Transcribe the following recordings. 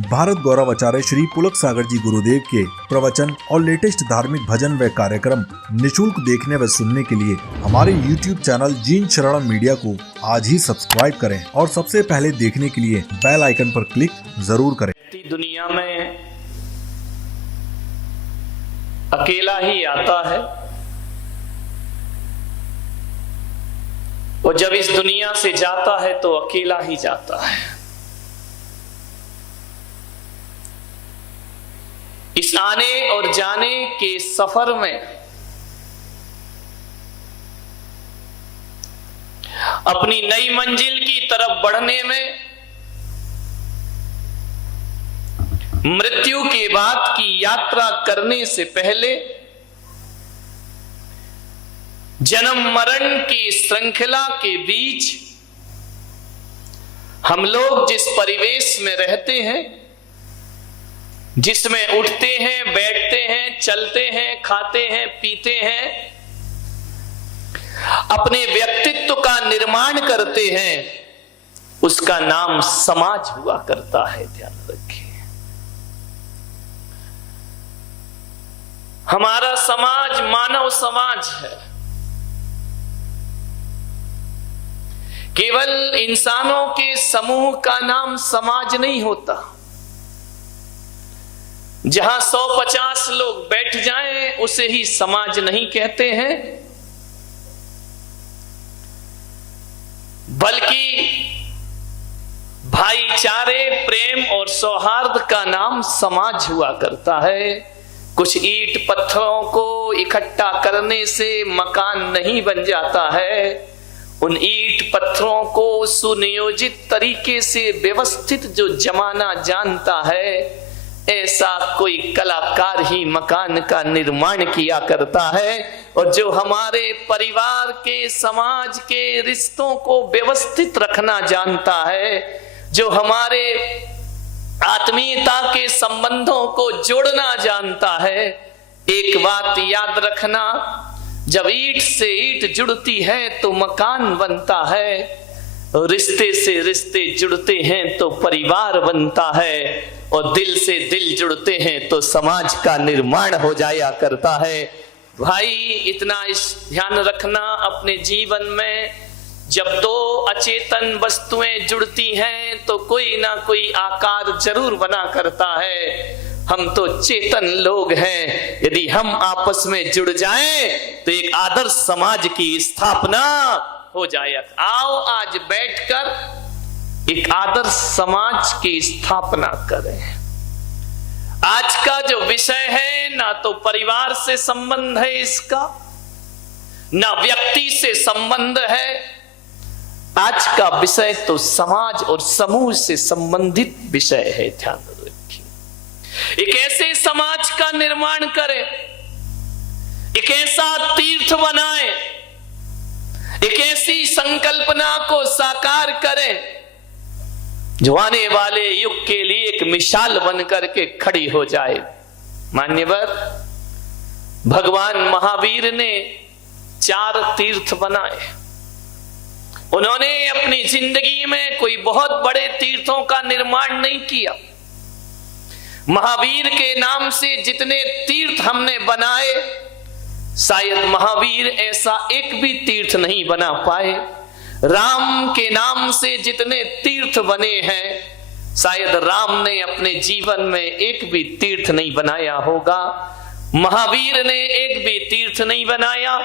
भारत गौरव आचार्य श्री पुलक सागर जी गुरुदेव के प्रवचन और लेटेस्ट धार्मिक भजन व कार्यक्रम निशुल्क देखने व सुनने के लिए हमारे YouTube चैनल जीन शरणम मीडिया को आज ही सब्सक्राइब करें और सबसे पहले देखने के लिए बेल आइकन पर क्लिक जरूर करें। दुनिया में अकेला ही आता है और जब इस दुनिया से जाता है तो अकेला ही जाता है। इस आने और जाने के सफर में अपनी नई मंजिल की तरफ बढ़ने में मृत्यु के बाद की यात्रा करने से पहले जन्म मरण की श्रृंखला के बीच हम लोग जिस परिवेश में रहते हैं, जिसमें उठते हैं, बैठते हैं, चलते हैं, खाते हैं, पीते हैं, अपने व्यक्तित्व का निर्माण करते हैं, उसका नाम समाज हुआ करता है। ध्यान रखिए, हमारा समाज मानव समाज है। केवल इंसानों के समूह का नाम समाज नहीं होता। जहां 150 लोग बैठ जाएं उसे ही समाज नहीं कहते हैं, बल्कि भाईचारे, प्रेम और सौहार्द का नाम समाज हुआ करता है। कुछ ईंट पत्थरों को इकट्ठा करने से मकान नहीं बन जाता है। उन ईंट पत्थरों को सुनियोजित तरीके से व्यवस्थित जो जमाना जानता है, ऐसा कोई कलाकार ही मकान का निर्माण किया करता है। और जो हमारे परिवार के, समाज के रिश्तों को व्यवस्थित रखना जानता है, जो हमारे आत्मीयता के संबंधों को जोड़ना जानता है, एक बात याद रखना, जब ईंट से ईंट जुड़ती है तो मकान बनता है, रिश्ते से रिश्ते जुड़ते हैं तो परिवार बनता है, और दिल से दिल जुड़ते हैं तो समाज का निर्माण हो जाया करता है। भाई, इतना ध्यान रखना अपने जीवन में, जब दो अचेतन वस्तुएं जुड़ती हैं तो कोई ना कोई आकार जरूर बना करता है। हम तो चेतन लोग हैं, यदि हम आपस में जुड़ जाएं तो एक आदर्श समाज की स्थापना हो जाए। आओ आज बैठकर एक आदर्श समाज की स्थापना करें। आज का जो विषय है, ना तो परिवार से संबंध है इसका, ना व्यक्ति से संबंध है। आज का विषय तो समाज और समूह से संबंधित विषय है। ध्यान रखिए, एक ऐसे समाज का निर्माण करें, एक ऐसा तीर्थ बनाएं, एक ऐसी संकल्पना को साकार करें जो आने वाले युग के लिए एक मिसाल बनकर के खड़ी हो जाए। मान्यवर, भगवान महावीर ने 4 तीर्थ बनाए। उन्होंने अपनी जिंदगी में कोई बहुत बड़े तीर्थों का निर्माण नहीं किया। महावीर के नाम से जितने तीर्थ हमने बनाए, शायद महावीर ऐसा एक भी तीर्थ नहीं बना पाए। राम के नाम से जितने तीर्थ बने हैं, शायद राम ने अपने जीवन में एक भी तीर्थ नहीं बनाया होगा। महावीर ने एक भी तीर्थ नहीं बनाया,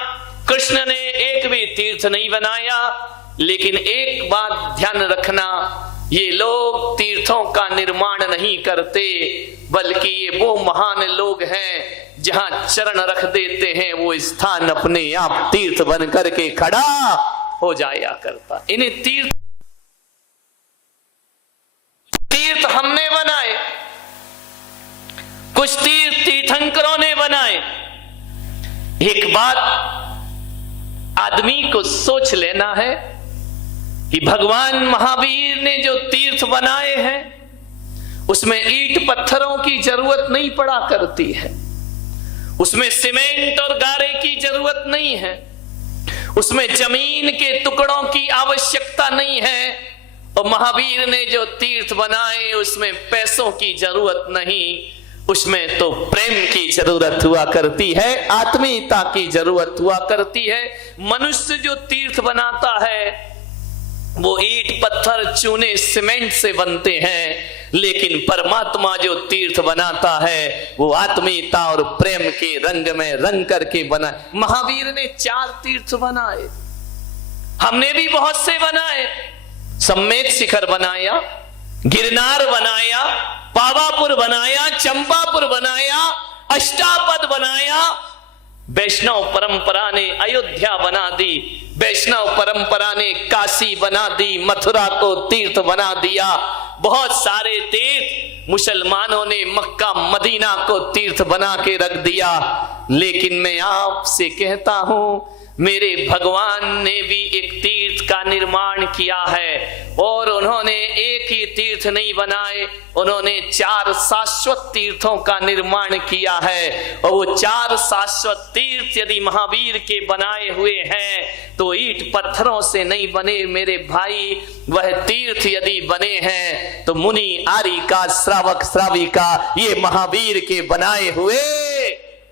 कृष्ण ने एक भी तीर्थ नहीं बनाया। लेकिन एक बात ध्यान रखना, ये लोग तीर्थों का निर्माण नहीं करते, बल्कि ये वो महान लोग हैं जहां चरण रख देते हैं वो स्थान अपने आप तीर्थ बन करके खड़ा हो जाया करता। इन्हें तीर्थ हमने बनाए, कुछ तीर्थ तीर्थंकरों ने बनाए। एक बात आदमी को सोच लेना है कि भगवान महावीर ने जो तीर्थ बनाए हैं उसमें ईंट पत्थरों की जरूरत नहीं पड़ा करती है, उसमें सीमेंट और गारे की जरूरत नहीं है, उसमें जमीन के टुकड़ों की आवश्यकता नहीं है, और महावीर ने जो तीर्थ बनाए उसमें पैसों की जरूरत नहीं, उसमें तो प्रेम की जरूरत हुआ करती है, आत्मीयता की जरूरत हुआ करती है। मनुष्य जो तीर्थ बनाता है वो ईंट पत्थर चूने सीमेंट से बनते हैं, लेकिन परमात्मा जो तीर्थ बनाता है वो आत्मीयता और प्रेम के रंग में रंग करके बना। महावीर ने 4 तीर्थ बनाए, हमने भी बहुत से बनाए। सम्मेद शिखर बनाया, गिरनार बनाया, पावापुर बनाया, चंपापुर बनाया, अष्टापद बनाया। वैष्णव परंपरा ने अयोध्या बना दी, वैष्णव परंपरा ने काशी बना दी, मथुरा को तीर्थ बना दिया। बहुत सारे तीर्थ मुसलमानों ने मक्का मदीना को तीर्थ बना के रख दिया। लेकिन मैं आपसे कहता हूं, मेरे भगवान ने भी एक तीर्थ का निर्माण किया है, और उन्होंने एक ही तीर्थ नहीं बनाए, उन्होंने 4 शाश्वत तीर्थों का निर्माण किया है। और वो 4 शाश्वत तीर्थ यदि महावीर के बनाए हुए हैं तो ईंट पत्थरों से नहीं बने मेरे भाई। वह तीर्थ यदि बने हैं तो मुनि आर्य का, श्रावक श्राविका, ये महावीर के बनाए हुए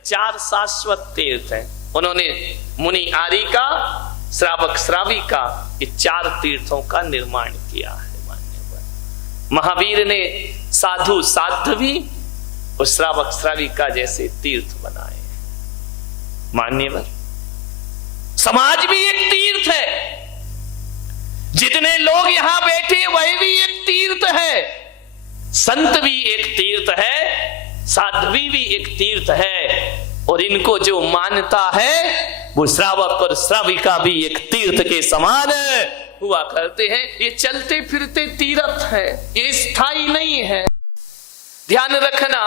4 शाश्वत तीर्थ हैं। उन्होंने मुनि आर्य का, श्रावक श्राविका, ये 4 तीर्थों का निर्माण किया है। मान्यवर महावीर ने साधु साध्वी और श्रावक श्राविका जैसे तीर्थ बनाए। मान्यवर समाज भी एक तीर्थ है, जितने लोग यहां बैठे वह भी एक तीर्थ है, संत भी एक तीर्थ है, साध्वी भी एक तीर्थ है, और इनको जो मानता है वो श्रावक और श्राविका भी एक तीर्थ के समान हुआ करते हैं। ये चलते फिरते तीर्थ है, ये स्थायी नहीं है। ध्यान रखना,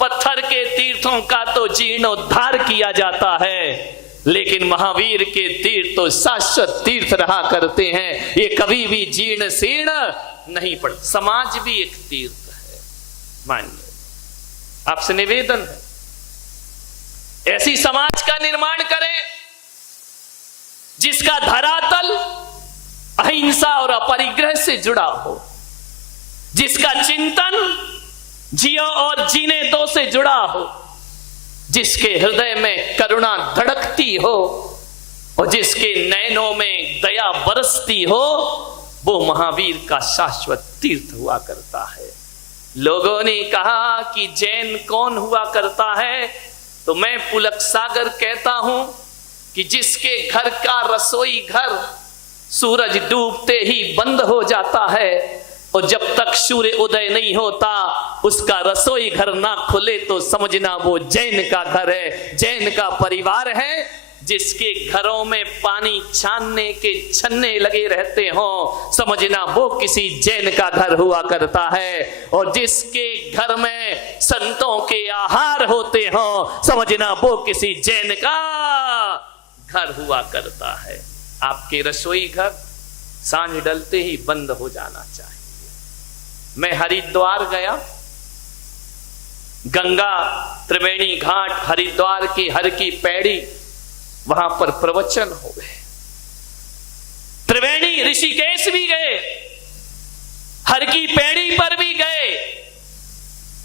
पत्थर के तीर्थों का तो जीर्णोद्धार किया जाता है, लेकिन महावीर के तीर्थ तो शाश्वत तीर्थ रहा करते हैं, ये कभी भी जीर्ण शीर्ण नहीं पड़ते। समाज भी एक तीर्थ है। मानिए, आपसे निवेदन है, ऐसी समाज का निर्माण करें जिसका धरातल अहिंसा और अपरिग्रह से जुड़ा हो, जिसका चिंतन जियो और जीने दो से जुड़ा हो, जिसके हृदय में करुणा धड़कती हो और जिसके नैनों में दया बरसती हो, वो महावीर का शाश्वत तीर्थ हुआ करता है। लोगों ने कहा कि जैन कौन हुआ करता है, तो मैं पुलक सागर कहता हूं कि जिसके घर का रसोई घर सूरज डूबते ही बंद हो जाता है, और जब तक सूर्य उदय नहीं होता उसका रसोई घर ना खुले, तो समझना वो जैन का घर है, जैन का परिवार है। जिसके घरों में पानी छानने के छन्ने लगे रहते हो, समझना वो किसी जैन का घर हुआ करता है। और जिसके घर में संतों के आहार होते हो, समझना वो किसी जैन का घर हुआ करता है। आपके रसोई घर सांझ डलते ही बंद हो जाना चाहिए। मैं हरिद्वार गया, गंगा त्रिवेणी घाट हरिद्वार की हर की पैड़ी, वहां पर प्रवचन हो गए। त्रिवेणी ऋषिकेश भी गए, हर की पैड़ी पर भी गए।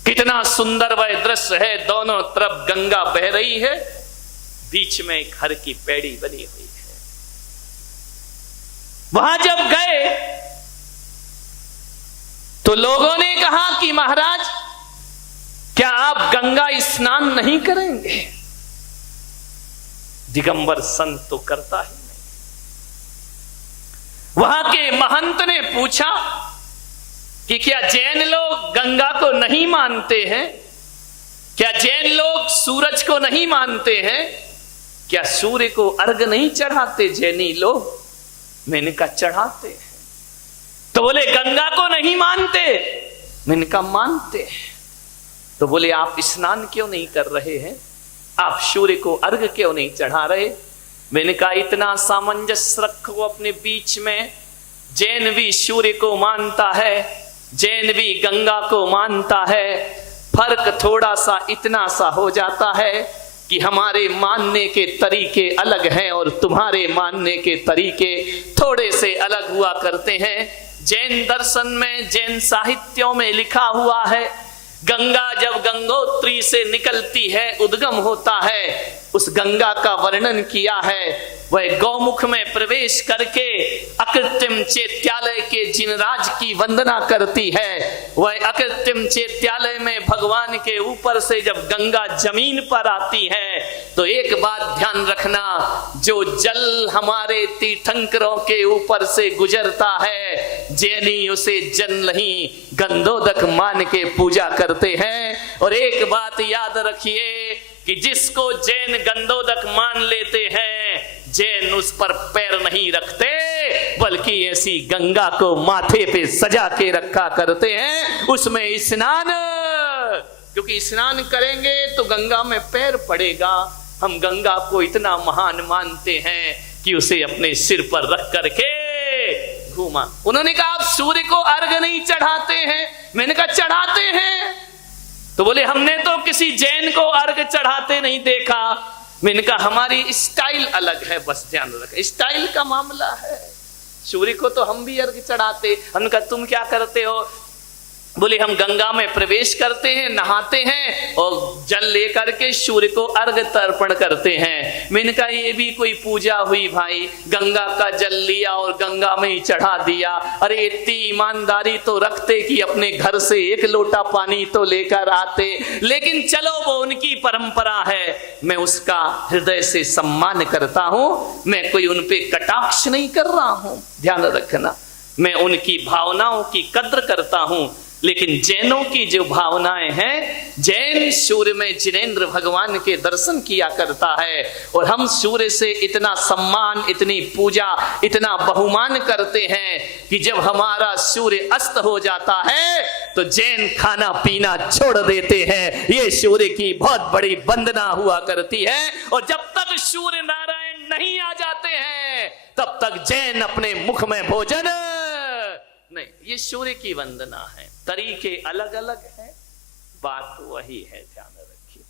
कितना सुंदर वह दृश्य है, दोनों तरफ गंगा बह रही है, बीच में एक हर की पैड़ी बनी हुई है। वहां जब गए तो लोगों ने कहा कि महाराज क्या आप गंगा स्नान नहीं करेंगे? दिगंबर संत तो करता ही नहीं। वहां के महंत ने पूछा कि क्या जैन लोग गंगा को नहीं मानते हैं? क्या जैन लोग सूरज को नहीं मानते हैं? क्या सूर्य को अर्घ नहीं चढ़ाते जैनी लोग? मैंने कहा चढ़ाते हैं। तो बोले गंगा को नहीं मानते? मैंने कहा मानते हैं। तो बोले आप स्नान क्यों नहीं कर रहे हैं? आप सूर्य को अर्घ क्यों नहीं चढ़ा रहे? मैंने कहा इतना सामंजस्य रखो अपने बीच में। जैन भी सूर्य को मानता है, जैन भी गंगा को मानता है। फर्क थोड़ा सा इतना सा हो जाता है कि हमारे मानने के तरीके अलग हैं और तुम्हारे मानने के तरीके थोड़े से अलग हुआ करते हैं। जैन दर्शन में, जैन साहित्यों में लिखा हुआ है, गंगा जब गंगोत्री से निकलती है, उद्गम होता है, उस गंगा का वर्णन किया है। वह गौमुख में प्रवेश करके अकृत्रिम चैत्यालय के जिनराज की वंदना करती है। वह अकृत्रिम चैत्यालय में भगवान के ऊपर से जब गंगा जमीन पर आती है तो एक बात ध्यान रखना, जो जल हमारे तीर्थंकरों के ऊपर से गुजरता है, जैनी उसे जल नहीं गंधोदक मान के पूजा करते हैं। और एक बात याद रखिए कि जिसको जैन गंधोदक मान लेते हैं, जैन उस पर पैर नहीं रखते, बल्कि ऐसी गंगा को माथे पे सजा के रखा करते हैं, उसमें स्नान, क्योंकि स्नान करेंगे तो गंगा में पैर पड़ेगा। हम गंगा को इतना महान मानते हैं कि उसे अपने सिर पर रख करके घूमा। उन्होंने कहा आप सूर्य को अर्घ नहीं चढ़ाते हैं, मैंने कहा चढ़ाते हैं, तो बोले हमने तो किसी जैन को अर्घ चढ़ाते नहीं देखा। मैंने कहा हमारी स्टाइल अलग है, बस ध्यान रखें, स्टाइल का मामला है। सूर्य को तो हम भी अर्घ चढ़ाते। हमने कहा तुम क्या करते हो? बोले हम गंगा में प्रवेश करते हैं, नहाते हैं और जल लेकर के सूर्य को अर्घ तर्पण करते हैं। मैंने कहा ये भी कोई पूजा हुई भाई? गंगा का जल लिया और गंगा में ही चढ़ा दिया। अरे इतनी ईमानदारी तो रखते कि अपने घर से एक लोटा पानी तो लेकर आते। लेकिन चलो वो उनकी परंपरा है, मैं उसका हृदय से सम्मान करता हूं, मैं कोई उन पे कटाक्ष नहीं कर रहा हूं, ध्यान रखना, मैं उनकी भावनाओं की कद्र करता हूं। लेकिन जैनों की जो भावनाएं हैं, जैन सूर्य में जिनेंद्र भगवान के दर्शन किया करता है, और हम सूर्य से इतना सम्मान, इतनी पूजा, इतना बहुमान करते हैं कि जब हमारा सूर्य अस्त हो जाता है तो जैन खाना पीना छोड़ देते हैं। ये सूर्य की बहुत बड़ी वंदना हुआ करती है, और जब तक सूर्य नारायण नहीं आ जाते हैं तब तक जैन अपने मुख में भोजन नहीं। ये सूर्य की वंदना है, तरीके अलग अलग है, बात वही है, ध्यान रखिए।